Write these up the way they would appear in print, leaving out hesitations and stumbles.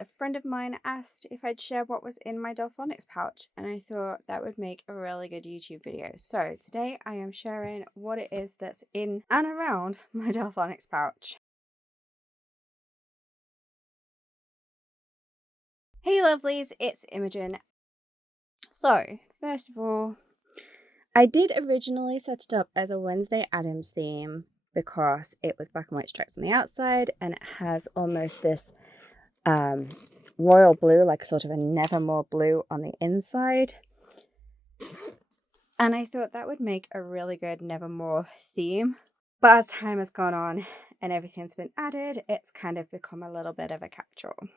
a friend of mine asked if I'd share what was in my Delfonics pouch, and I thought that would make a really good YouTube video. So today I am sharing what it is that's in and around my Delfonics pouch. Hey lovelies, it's Imogen. So first of all, I did originally set it up as a Wednesday Addams theme because it was black and white stripes on the outside and it has almost this royal blue, like sort of a Nevemore blue on the inside. And I thought that would make a really good Nevemore theme. But as time has gone on and everything's been added, it's kind of become a little bit of a catch-all.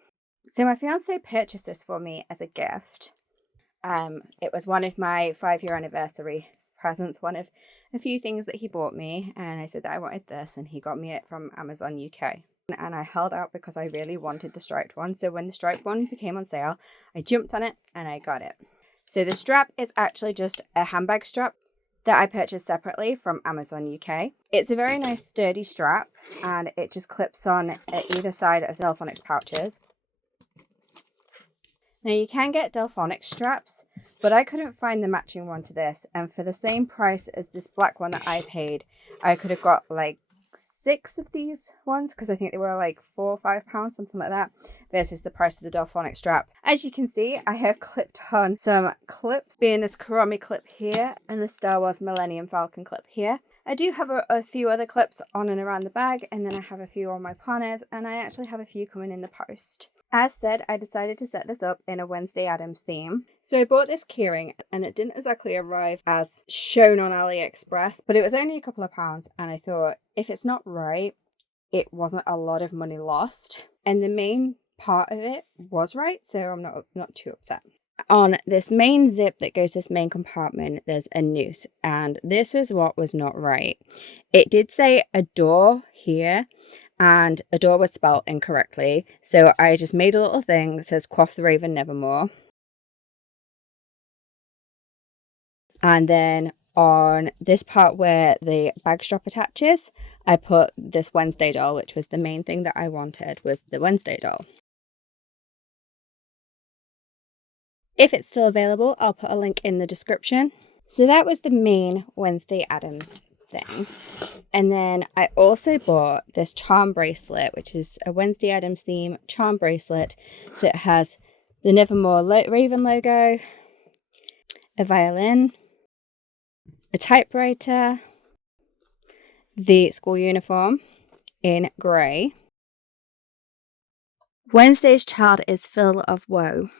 So my fiance purchased this for me as a gift. It was one of my 5-year anniversary presents, one of a few things that he bought me, and I said that I wanted this, and he got me it from Amazon UK. And I held out because I really wanted the striped one, so when the striped one became on sale, I jumped on it and I got it. So the strap is actually just a handbag strap that I purchased separately from Amazon UK. It's a very nice sturdy strap, and it just clips on at either side of the Delfonics pouches. Now you can get Delfonics straps, but I couldn't find the matching one to this, and for the same price as this black one that I paid, I could have got like 6 of these ones, because I think they were like £4 or £5, something like that, versus the price of the Delfonics strap. As you can see, I have clipped on some clips, being this Kuromi clip here and the Star Wars Millennium Falcon clip here. I do have a few other clips on and around the bag, and then I have a few on my partners, and I actually have a few coming in the post. As said, I decided to set this up in a Wednesday Addams theme. So I bought this keyring, and it didn't exactly arrive as shown on AliExpress, but it was only a couple of pounds, and I thought, if it's not right, it wasn't a lot of money lost. And the main part of it was right, so I'm not too upset. On this main zip that goes to this main compartment, there's a noose, and this is what was not right. It did say adore here, and adore was spelled incorrectly, so I just made a little thing that says Quaff the Raven Nevermore. And then on this part where the bag strap attaches, I put this Wednesday doll, which was the main thing that I wanted, was the Wednesday doll. If it's still available, I'll put a link in the description. So that was the main Wednesday Addams thing. And then I also bought this charm bracelet, which is a Wednesday Addams theme charm bracelet. So it has the Nevemore Raven logo, a violin, a typewriter, the school uniform in grey. Wednesday's child is full of woe.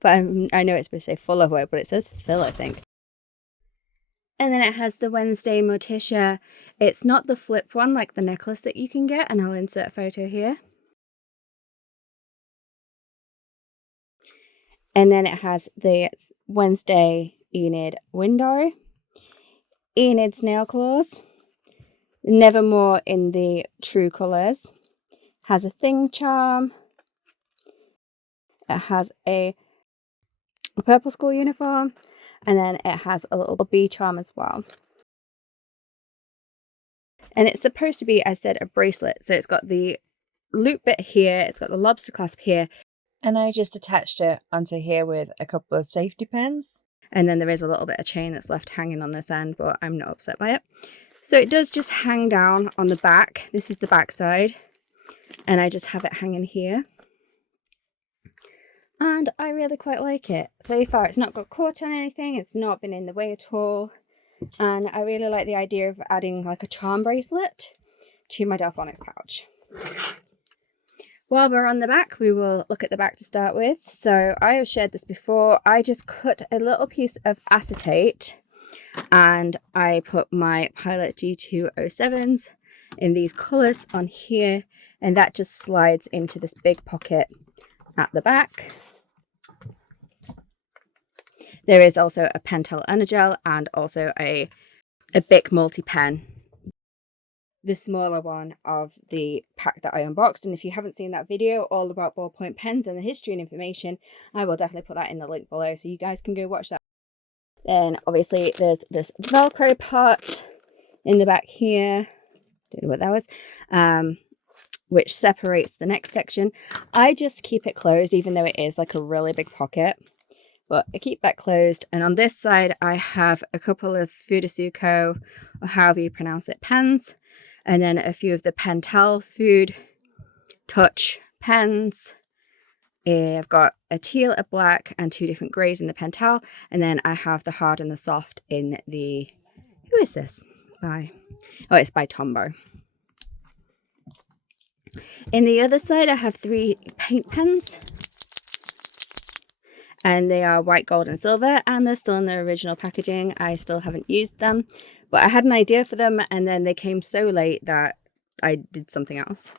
But I know it's supposed to say full of woe, but it says fill, I think. And then it has the Wednesday Morticia. It's not the flip one like the necklace that you can get, and I'll insert a photo here. And then it has the Wednesday Enid window, Enid's nail claws, Nevermore in the true colours, has a thing charm, it has a purple school uniform, and then it has a little bee charm as well. And it's supposed to be, as I said, a bracelet. So it's got the loop bit here, it's got the lobster clasp here. And I just attached it onto here with a couple of safety pins. And then there is a little bit of chain that's left hanging on this end, but I'm not upset by it. So it does just hang down on the back. This is the back side. And I just have it hanging here. And I really quite like it. So far it's not got caught on anything, it's not been in the way at all. And I really like the idea of adding like a charm bracelet to my Delfonics pouch. While we're on the back, we will look at the back to start with. So I have shared this before. I just cut a little piece of acetate and I put my Pilot G207s in these colours on here, and that just slides into this big pocket at the back. There is also a Pentel Energel and also a Bic Multi-Pen, the smaller one of the pack that I unboxed. And if you haven't seen that video all about ballpoint pens and the history and information, I will definitely put that in the link below so you guys can go watch that. Then obviously there's this Velcro part in the back here. Don't know what that was. which separates the next section. I just keep it closed, even though it is like a really big pocket, but I keep that closed. And on this side, I have a couple of Fudenosuke, or however you pronounce it, pens, and then a few of the Pentel Fude Touch pens. I've got a teal, a black, and 2 different greys in the Pentel, and then I have the hard and the soft in the, who is this by? Oh, it's by Tombow. In the other side, I have 3 paint pens, and they are white, gold, and silver, and they're still in their original packaging. I still haven't used them, but I had an idea for them, and then they came so late that I did something else.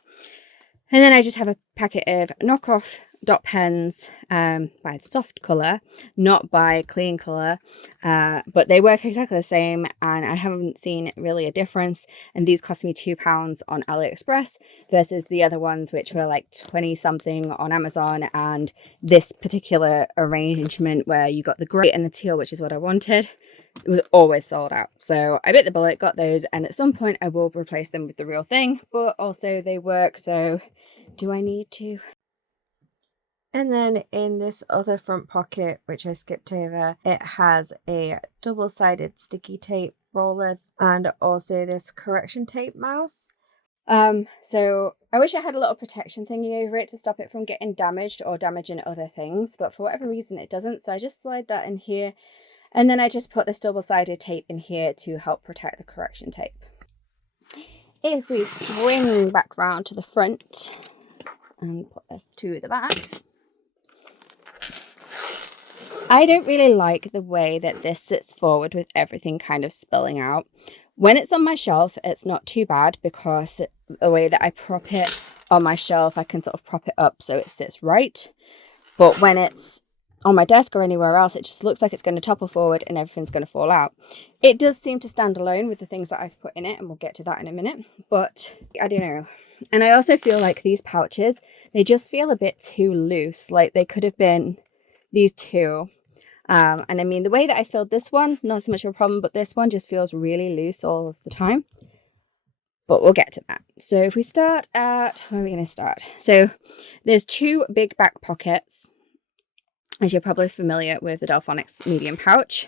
And then I just have a packet of knockoff dot pens by the soft colour, not by clean colour, but they work exactly the same, and I haven't seen really a difference. And these cost me £2 on AliExpress versus the other ones, which were like 20 something on Amazon. And this particular arrangement where you got the grey and the teal, which is what I wanted, it was always sold out. So I bit the bullet, got those, and at some point I will replace them with the real thing, but also they work, so do I need to? And then in this other front pocket, which I skipped over, it has a double-sided sticky tape roller and also this correction tape mouse. So I wish I had a little protection thingy over it to stop it from getting damaged or damaging other things, but for whatever reason it doesn't, so I just slide that in here, and then I just put this double-sided tape in here to help protect the correction tape. If we swing back round to the front and put this to the back, I don't really like the way that this sits forward with everything kind of spilling out. When it's on my shelf, it's not too bad because the way that I prop it on my shelf, I can sort of prop it up so it sits right. But when it's on my desk or anywhere else, it just looks like it's going to topple forward and everything's going to fall out. It does seem to stand alone with the things that I've put in it, and we'll get to that in a minute, but I don't know. And I also feel like these pouches, they just feel a bit too loose, like they could have been these two. And I mean, the way that I filled this one, not so much of a problem, but this one just feels really loose all of the time. But we'll get to that. So if we start at, where are we going to start? So there's 2 big back pockets, as you're probably familiar with the Delfonics medium pouch.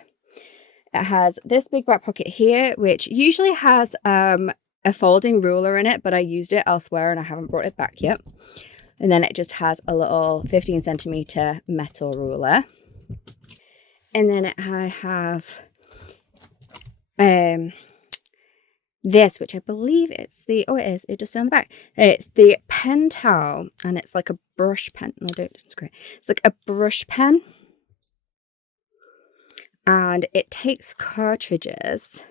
It has this big back pocket here, which usually has a folding ruler in it, but I used it elsewhere and I haven't brought it back yet. And then it just has a little 15 centimeter metal ruler. And then I have this, which I believe it's the, oh it is, it just on the back. It's the Pentel, and it's like a brush pen. No, don't, it's great. It's like a brush pen. And it takes cartridges.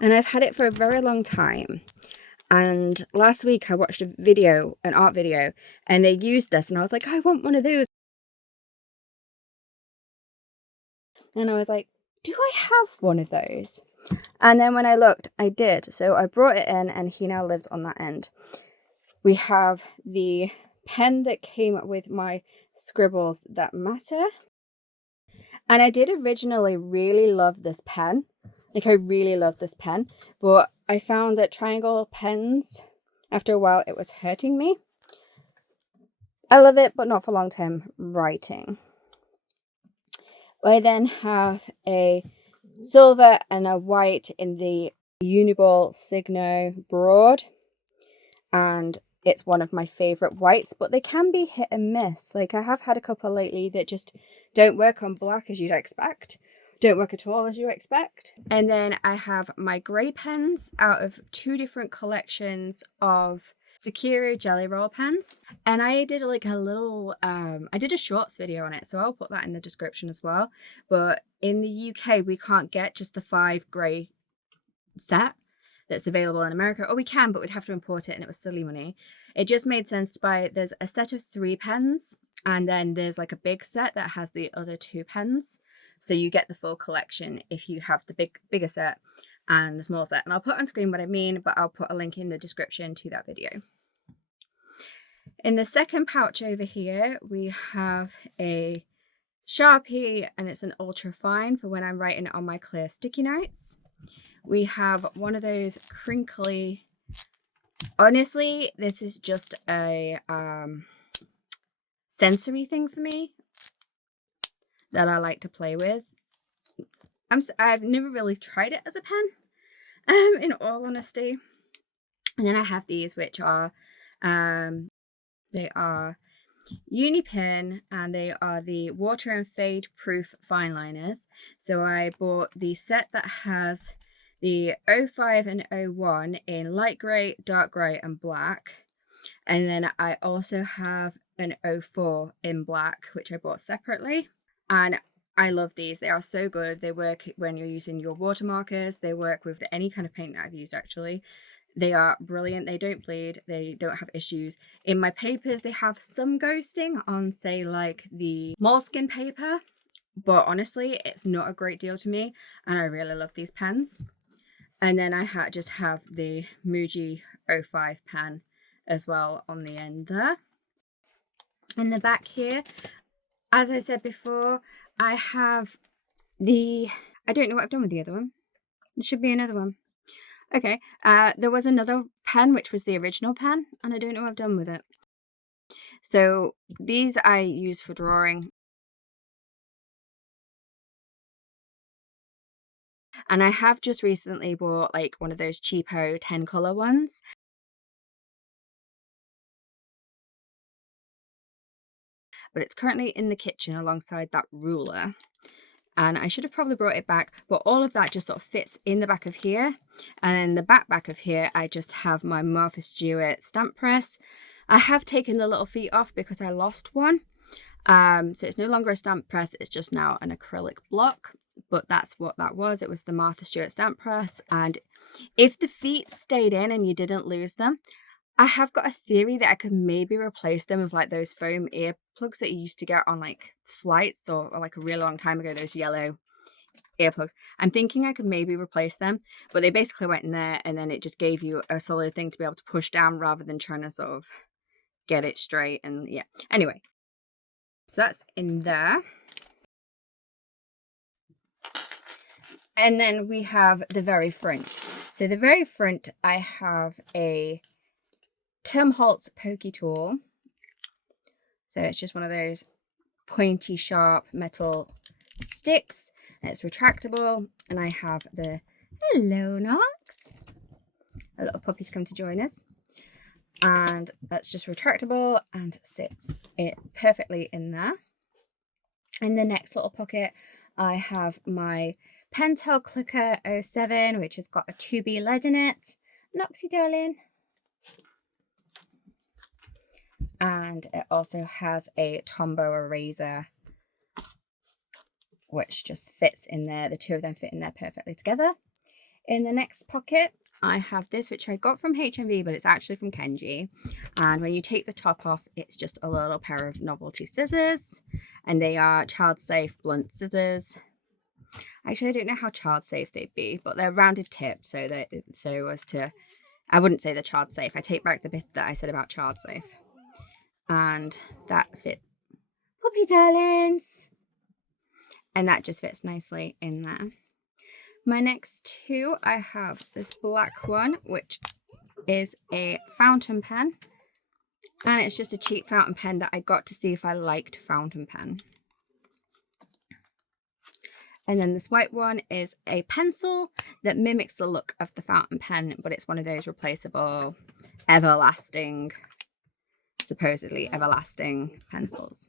And I've had it for a very long time. And last week I watched a video, an art video, and they used this, and I was like, I want one of those. And I was like, do I have one of those? And then when I looked, I did. So I brought it in, and he now lives on that end. We have the pen that came with my Scribbles That Matter. And I did originally really love this pen. Like, I really loved this pen. But I found that triangle pens, after a while, it was hurting me. I love it, but not for long-term writing. I then have a silver and a white in the Uniball Signo Broad, and it's one of my favourite whites, but they can be hit and miss. Like, I have had a couple lately that just don't work on black as you'd expect, don't work at all as you expect. And then I have my grey pens out of 2 different collections of Sakura Jelly Roll pens, and I did like a little I did a shorts video on it, so I'll put that in the description as well. But in the UK we can't get just the 5 grey set that's available in America, or we can, but we'd have to import it, and it was silly money. It just made sense to buy, there's a set of 3 pens, and then there's like a big set that has the other 2 pens, so you get the full collection if you have the bigger set and the small set. And I'll put on screen what I mean, but I'll put a link in the description to that video. In the second pouch over here, we have a Sharpie, and it's an ultra fine for when I'm writing on my clear sticky notes. We have one of those crinkly Honestly, this is just a sensory thing for me that I like to play with. I've never really tried it as a pen, in all honesty. And then I have these, which are, they are Uni Pen, and they are the water and fade proof Fineliners. So I bought the set that has the 05 and 01 in light grey, dark grey and black. And then I also have an 04 in black, which I bought separately. And I love these. They are so good. They work when you're using your watermarkers. They work with any kind of paint that I've used, actually. They are brilliant. They don't bleed. They don't have issues. In my papers, they have some ghosting on, say, like the moleskin paper. But honestly, it's not a great deal to me. And I really love these pens. And then I just have the Muji 05 pen as well on the end there. In the back here, as I said before, I have the... I don't know what I've done with the other one. There should be another one. Okay, there was another pen, which was the original pen, and I don't know what I've done with it. So these I use for drawing. And I have just recently bought like one of those cheapo 10 color ones. But it's currently in the kitchen alongside that ruler. And I should have probably brought it back, but all of that just sort of fits in the back of here. And then the back of here, I just have my Martha Stewart stamp press. I have taken the little feet off because I lost one. So it's no longer a stamp press, it's just now an acrylic block. But that's what that was. It was the Martha Stewart stamp press. And if the feet stayed in and you didn't lose them, I have got a theory that I could maybe replace them with like those foam earplugs that you used to get on like flights or like a really long time ago, those yellow earplugs. I'm thinking I could maybe replace them, but they basically went in there and then it just gave you a solid thing to be able to push down rather than trying to sort of get it straight. And yeah, anyway, so that's in there. And then we have the very front. So the very front, I have a Tim Holtz pokey tool. So it's just one of those pointy, sharp metal sticks. And it's retractable. And I have the Hello Knox. A little puppy's come to join us. And that's just retractable and sits it perfectly in there. In the next little pocket, I have my Pentel Clicker 07, which has got a 2B lead in it. Noxy, darling. And it also has a Tombow eraser, which just fits in there. The two of them fit in there perfectly together. In the next pocket, I have this, which I got from HMV, but it's actually from Kenji. And when you take the top off, it's just a little pair of novelty scissors. And they are child-safe blunt scissors. Actually, I don't know how child-safe they'd be, but they're rounded tips, I wouldn't say they're child-safe. I take back the bit that I said about child-safe. And that fit puppy darlings, and that just fits nicely in there. My next two, I have this black one, which is a fountain pen, and it's just a cheap fountain pen that I got to see if I liked fountain pen. And then this white one is a pencil that mimics the look of the fountain pen, but it's one of those replaceable, supposedly everlasting pencils.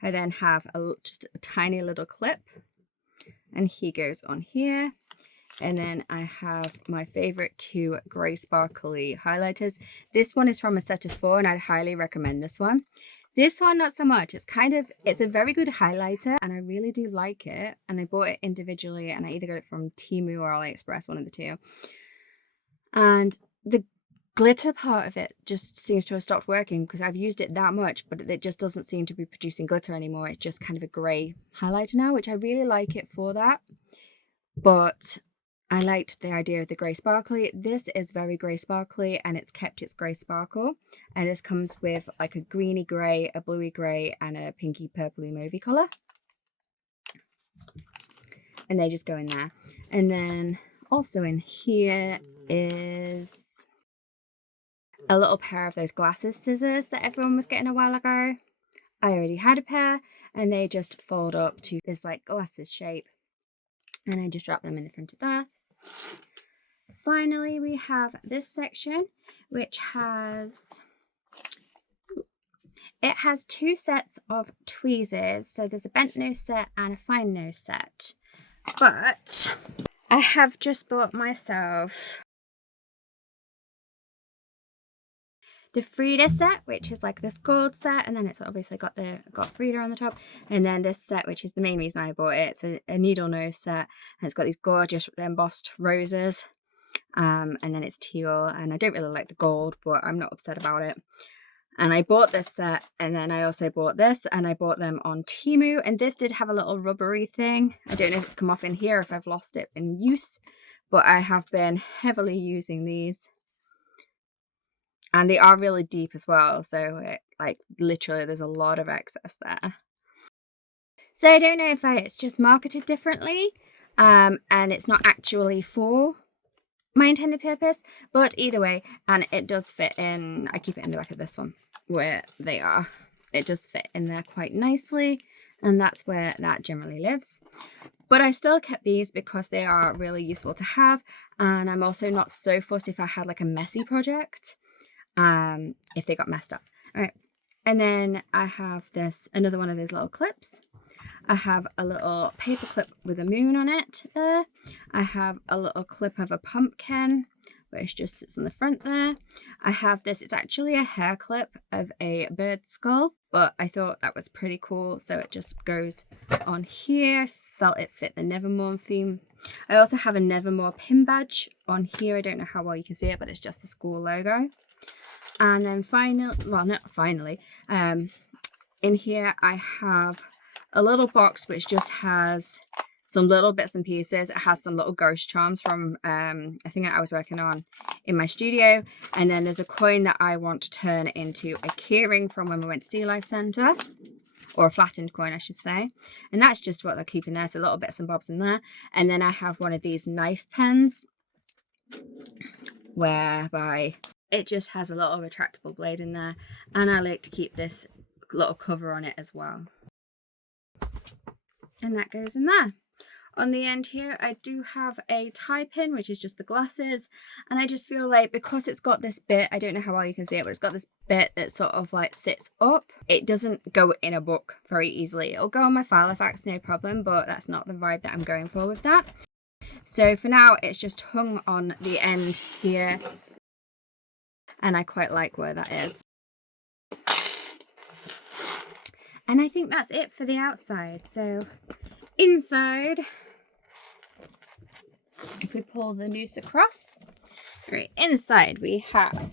I then have just a tiny little clip, and he goes on here. And then I have my favorite two grey sparkly highlighters. This one is from a set of 4, and I'd highly recommend this one. This one, not so much. It's a very good highlighter, and I really do like it. And I bought it individually, and I either got it from Temu or AliExpress, one of the two. And the glitter part of it just seems to have stopped working because I've used it that much, but it just doesn't seem to be producing glitter anymore. It's just kind of a grey highlighter now, which I really like it for that. But I liked the idea of the grey sparkly. This is very grey sparkly, and it's kept its grey sparkle. And this comes with like a greeny grey, a bluey grey, and a pinky purpley mauvey colour. And they just go in there. And then also in here, is a little pair of those glasses scissors that everyone was getting a while ago. I already had a pair, and they just fold up to this like glasses shape, and I just drop them in the front of there. Finally, we have this section, which has two sets of tweezers. So there's a bent nose set and a fine nose set. But I have just bought myself the Frida set, which is like this gold set, and then it's obviously got Frida on the top, and then this set, which is the main reason I bought it. It's a needle nose set, and it's got these gorgeous embossed roses, and then it's teal, and I don't really like the gold, but I'm not upset about it. And I bought this set, and then I also bought this, and I bought them on Temu, and this did have a little rubbery thing. I don't know if it's come off in here, if I've lost it in use, but I have been heavily using these. And they are really deep as well, so like literally there's a lot of excess there. So I don't know if it's just marketed differently, and it's not actually for my intended purpose, but either way, and it does fit in. I keep it in the back of this one where they are. It does fit in there quite nicely, and that's where that generally lives. But I still kept these because they are really useful to have, and I'm also not so fussed if I had like a messy project. If they got messed up. All right, and then I have another one of those little clips. I have a little paper clip with a moon on it there. I have a little clip of a pumpkin, which just sits on the front there. I have this, it's actually a hair clip of a bird skull, but I thought that was pretty cool, so it just goes on here. Felt it fit the Nevemore theme. I also have a Nevemore pin badge on here. I don't know how well you can see it, but it's just the school logo. And then in here I have a little box which just has some little bits and pieces. It has some little ghost charms from a thing that I was working on in my studio. And then there's a coin that I want to turn into a keyring from when we went to Sea Life Centre. Or a flattened coin, I should say. And that's just what they're keeping there. So little bits and bobs in there. And then I have one of these knife pens, whereby it just has a little retractable blade in there, and I like to keep this little cover on it as well. And that goes in there. On the end here, I do have a tie pin, which is just the glasses, and I just feel like because it's got this bit, I don't know how well you can see it, but it's got this bit that sort of like sits up. It doesn't go in a book very easily. It'll go on my Filofax, no problem, but that's not the vibe that I'm going for with that. So for now, it's just hung on the end here, and I quite like where that is. And I think that's it for the outside. So inside, if we pull the noose across, right, inside we have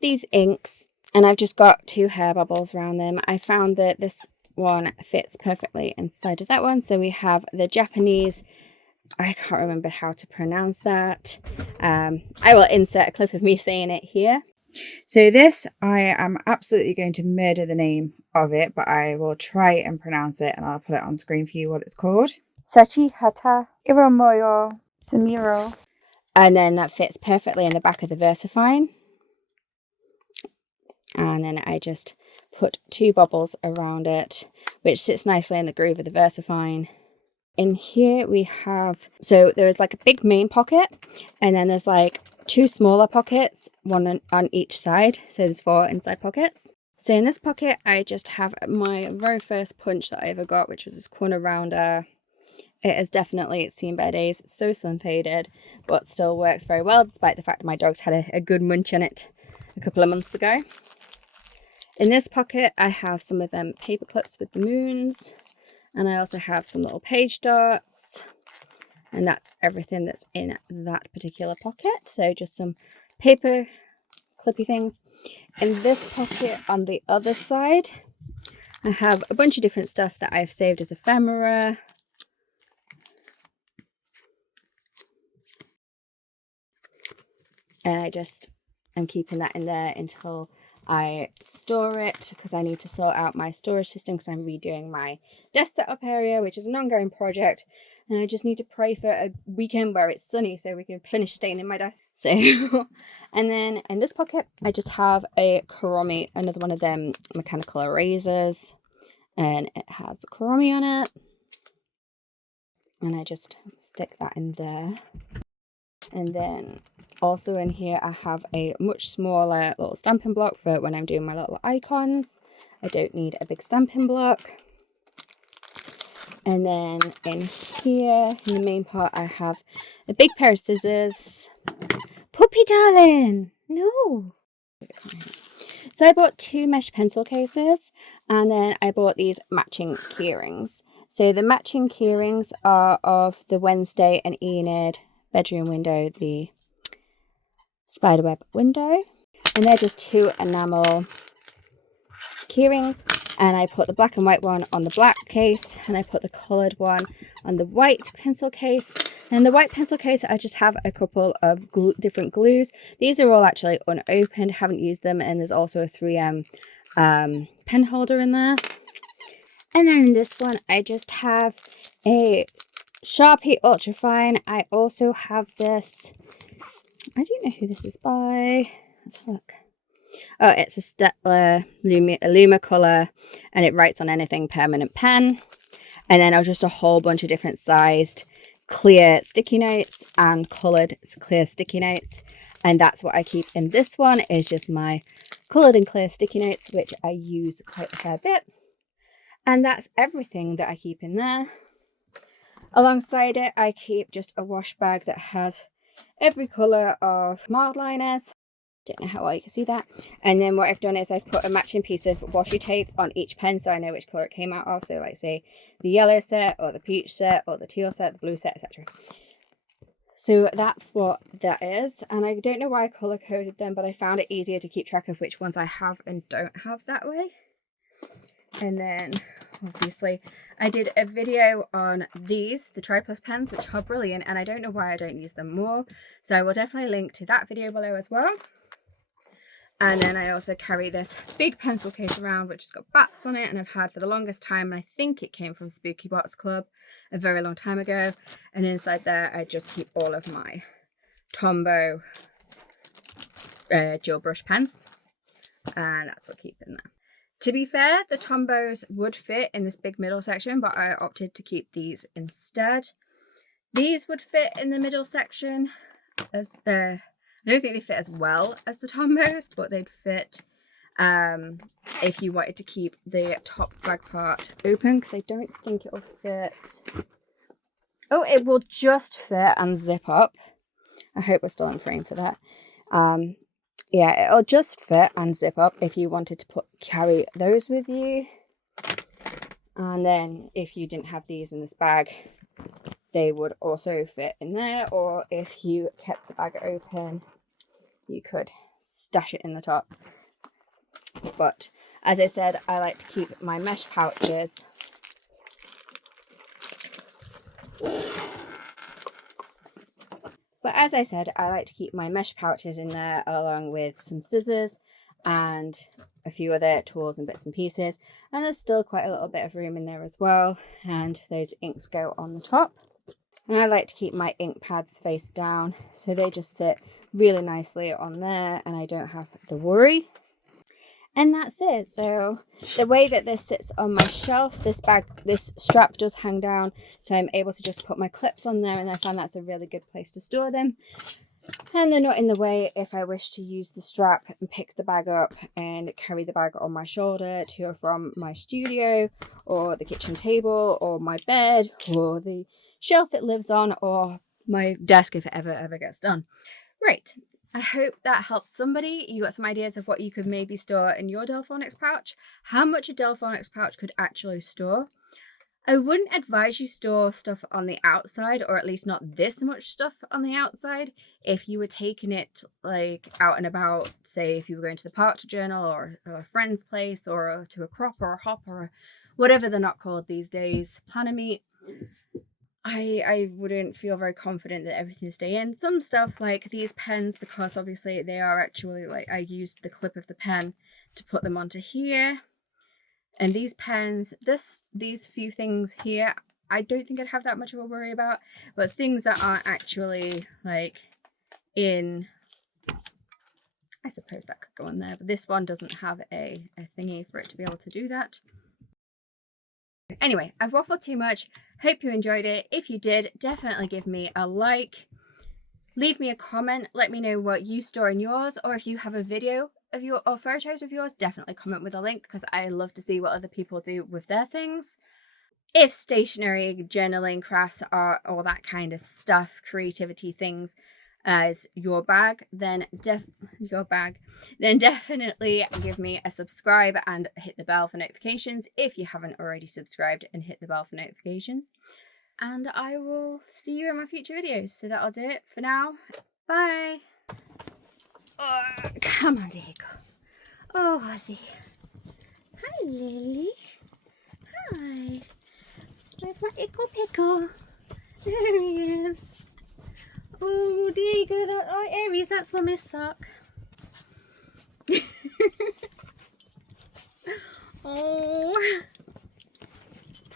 these inks, and I've just got 2 hair bubbles around them. I found that this one fits perfectly inside of that one. So we have the Japanese, I can't remember how to pronounce that. I will insert a clip of me saying it here. So this, I am absolutely going to murder the name of it, but I will try and pronounce it, and I'll put it on screen for you what it's called. Sachihata Iramoyo Sumiro. And then that fits perfectly in the back of the VersaFine. And then I just put 2 bubbles around it, which sits nicely in the groove of the VersaFine. In here we have, so there's like a big main pocket, and then there's like 2 smaller pockets, one on each side. So there's 4 inside pockets. So in this pocket, I just have my very first punch that I ever got, which was this corner rounder. It is definitely seen better days. It's so sun faded, but still works very well, despite the fact that my dogs had a good munch on it a couple of months ago. In this pocket, I have some of them paper clips with the moons, and I also have some little page darts, and that's everything that's in that particular pocket. So just some paper clippy things. In this pocket on the other side, I have a bunch of different stuff that I've saved as ephemera. And I'm keeping that in there until I store it because I need to sort out my storage system because I'm redoing my desk setup area, which is an ongoing project. And I just need to pray for a weekend where it's sunny so we can finish staining my desk. So, and then in this pocket, I just have a Kuromi, another one of them mechanical erasers. And it has Kuromi on it. And I just stick that in there. And then also in here, I have a much smaller little stamping block for when I'm doing my little icons. I don't need a big stamping block. And then in here, in the main part, I have a big pair of scissors. Puppy darling! No! So I bought 2 mesh pencil cases, and then I bought these matching keyrings. So the matching keyrings are of the Wednesday and Enid bedroom window, the spiderweb window, and they're just 2 enamel keyrings. And I put the black and white one on the black case, and I put the coloured one on the white pencil case. And the white pencil case, I just have a couple of different glues. These are all actually unopened, haven't used them, and there's also a 3M pen holder in there. And then in this one, I just have a Sharpie Ultra Fine. I also have this, I don't know who this is by. Let's have a look. Oh, it's a Staedtler Luma Colour, and it writes on anything permanent pen. And then just a whole bunch of different sized clear sticky notes and coloured clear sticky notes. And that's what I keep in this one, is just my coloured and clear sticky notes, which I use quite a fair bit. And that's everything that I keep in there. Alongside it, I keep just a wash bag that has every colour of Mildliners. Don't know how well you can see that. And then what I've done is I've put a matching piece of washi tape on each pen so I know which colour it came out of. So like say the yellow set or the peach set or the teal set, the blue set, etc. So that's what that is. And I don't know why I colour coded them, but I found it easier to keep track of which ones I have and don't have that way. And then obviously I did a video on these, the Triplus pens, which are brilliant, and I don't know why I don't use them more. So I will definitely link to that video below as well. And then I also carry this big pencil case around, which has got bats on it, and I've had for the longest time. And I think it came from Spooky Box Club a very long time ago. And inside there, I just keep all of my Tombow dual brush pens. And that's what I keep in there. To be fair, the Tombows would fit in this big middle section, but I opted to keep these instead. These would fit in the middle section as I don't think they fit as well as the Tombows, but they'd fit if you wanted to keep the top bag part open, because I don't think it will fit. Oh, it will just fit and zip up. I hope we're still in frame for that. Yeah, it'll just fit and zip up if you wanted to carry those with you. And then if you didn't have these in this bag, they would also fit in there. Or if you kept the bag open, you could stash it in the top. But as I said, I like to keep my mesh pouches in there, along with some scissors and a few other tools and bits and pieces. And there's still quite a little bit of room in there as well. And those inks go on the top. And I like to keep my ink pads face down, so they just sit really nicely on there and I don't have the worry. And that's it. So the way that this sits on my shelf, this strap does hang down, so I'm able to just put my clips on there, and I find that's a really good place to store them. And they're not in the way if I wish to use the strap and pick the bag up and carry the bag on my shoulder to or from my studio, or the kitchen table, or my bed, or the shelf it lives on, or my desk if it ever gets done. Right. I hope that helped somebody. You got some ideas of what you could maybe store in your Delfonics pouch. How much a Delfonics pouch could actually store. I wouldn't advise you store stuff on the outside, or at least not this much stuff on the outside, if you were taking it like out and about, say if you were going to the park to journal, or a friend's place, or to a crop or a hop, or whatever they're not called these days, planner meet. I wouldn't feel very confident that everything stay in. Some stuff like these pens, because obviously they are actually like, I used the clip of the pen to put them onto here. And these pens, these few things here, I don't think I'd have that much of a worry about. But things that aren't actually like in, I suppose that could go on there, but this one doesn't have a thingy for it to be able to do that. Anyway, I've waffled too much. Hope you enjoyed it. If you did, definitely give me a like. Leave me a comment. Let me know what you store in yours, or if you have a video of your or photos of yours, definitely comment with a link, because I love to see what other people do with their things. If stationery, journaling, crafts, art, all that kind of stuff, creativity things as your bag, then definitely give me a subscribe and hit the bell for notifications if you haven't already subscribed, and hit the bell for notifications. And I will see you in my future videos. So that'll do it for now. Bye. Come on, Diego. Oh, Ozzy. Hi, Lily. Hi. Where's my ickle pickle? There he is. Oh, Diego. Oh, Aries, that's Mummy's sock. Oh,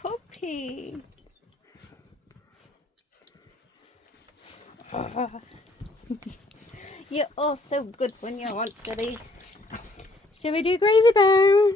puppy. You're all so good when you want to be. Shall we do gravy bone?